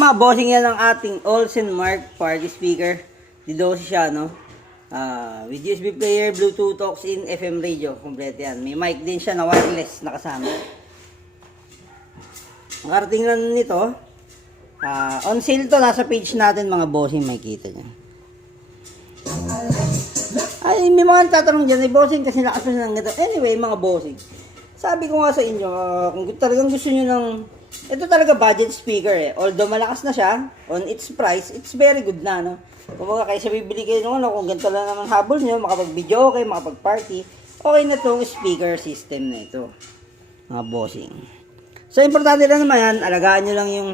Mga bossing yan ang ating Olsen Mark party speaker. D12 siya, no? With USB player, Bluetooth, aux in, FM radio. Kompleto yan. May mic din siya na wireless nakasama. Ang karating lang nito, on sale to. Nasa page natin mga bossing, may kita nyo. Ay, may mga tatanong dyan, ay bossing kasi nakasunod ng ganito. Anyway, mga bossing, sabi ko nga sa inyo, kung talagang gusto nyo ng, ito talaga budget speaker eh. Although malakas na siya, on its price, it's very good na, no? Kung kaysa bibili kayo nung ano, kung ganito lang naman habol nyo, makapag-video okay, makapag-party, okay na itong speaker system na ito, mga bossing. So, importante lang naman yan, alagaan nyo lang yung,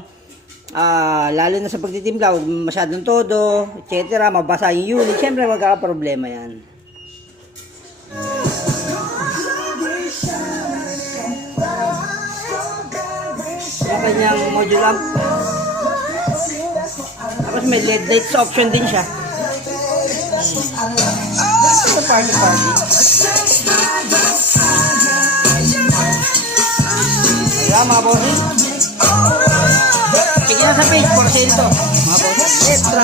lalo na sa pagtitimpla, huwag masyadong todo, etc. Mabasa yung unit, syempre magkakaproblema yan. Yung kanyang module lamp. Tapos may LED lights option din siya. Ito party. Ayan mga bossing. Sige na sa page, for sale to. Mga bossing, extra.